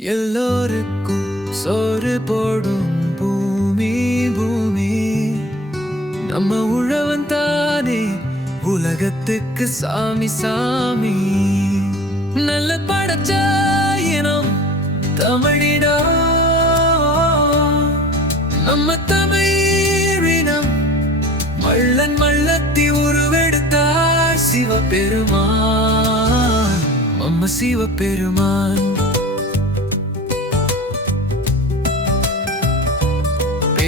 எல்லோருக்கும் சோறு போடும் பூமி பூமி. நம்ம உழவன் தானே உலகத்துக்கு சாமி சாமி. நல்ல படைச்ச இனம் தமிழிடம் நம்ம தமிழினம் மள்ளன் மள்ளத்தி உருவெடுத்தார் சிவபெருமான். நம்ம சிவபெருமான்.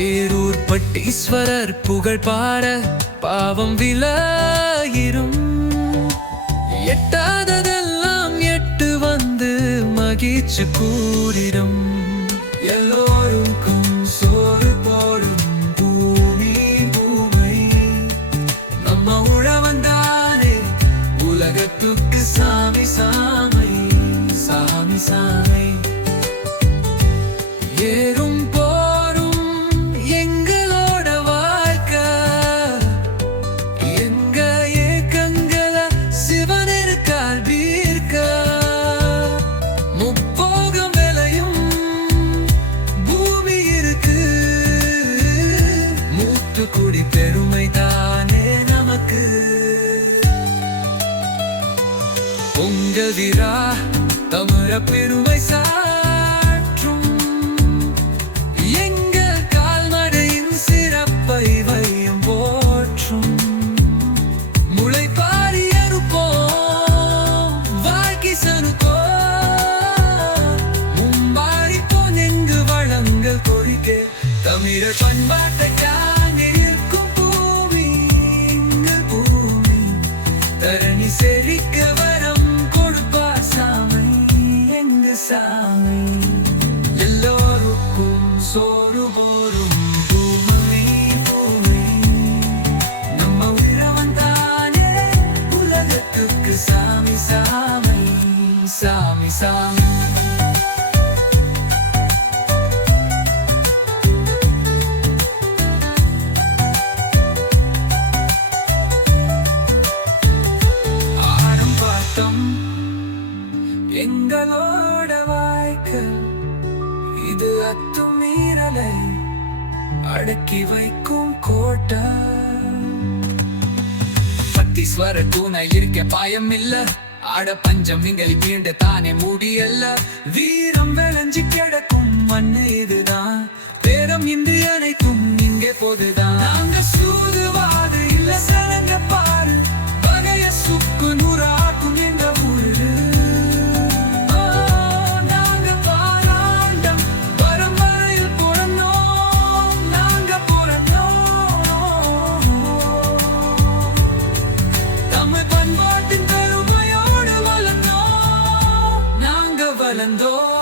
பேரூர் பட்டீஸ்வரர் புகழ் பாட பாவம் விலாயிரும் எட்டாததெல்லாம் எட்டு வந்து மகிழ்ச்சி கூறிடும். எல்லோருக்கும் சோறு போடும் பூமி பூமை. நம்ம உழவன் உலகத்துக்கு சாமி சாமி சாமி சாமி. ஏறும் பொங்கல் தமிழ பெருமை சாற்றும். எங்க கால்நடையின் சிறப்பை வையும் போற்றும். முளை பாரி அறுப்போம் வாழ்க்கை சனுப்போம் மும்பாரி எங்கு வளங்கள் கொறிக்க தமிழர் பண்பாட்டை காணில் பூமி பூமி. தரணி செழிக்க வரம் சாமி. எல்லோருக்கும் சோறு போரும் பூமி பூமி. நம்ம உயிரவன் தானே உலகத்துக்கு சாமி சாமி சாமி சாமி. பாட்டம் எங்களோட வாழ்க்கை இது அத்துமீறலை அடக்கி வைக்கும் கோட்டை பத்தீஸ்வர தூணை இருக்க பாயம் இல்ல ஆட பஞ்சம் இங்களை தீண்ட தானே முடியல்ல. வீரம் விளைஞ்சு கிடக்கும் மண்ணு இதுதான். பேரம் இன்று அனைத்தும் இங்கே போதுதான். நாங்க சூதுவாது இல்ல சலங்க பாரு. And though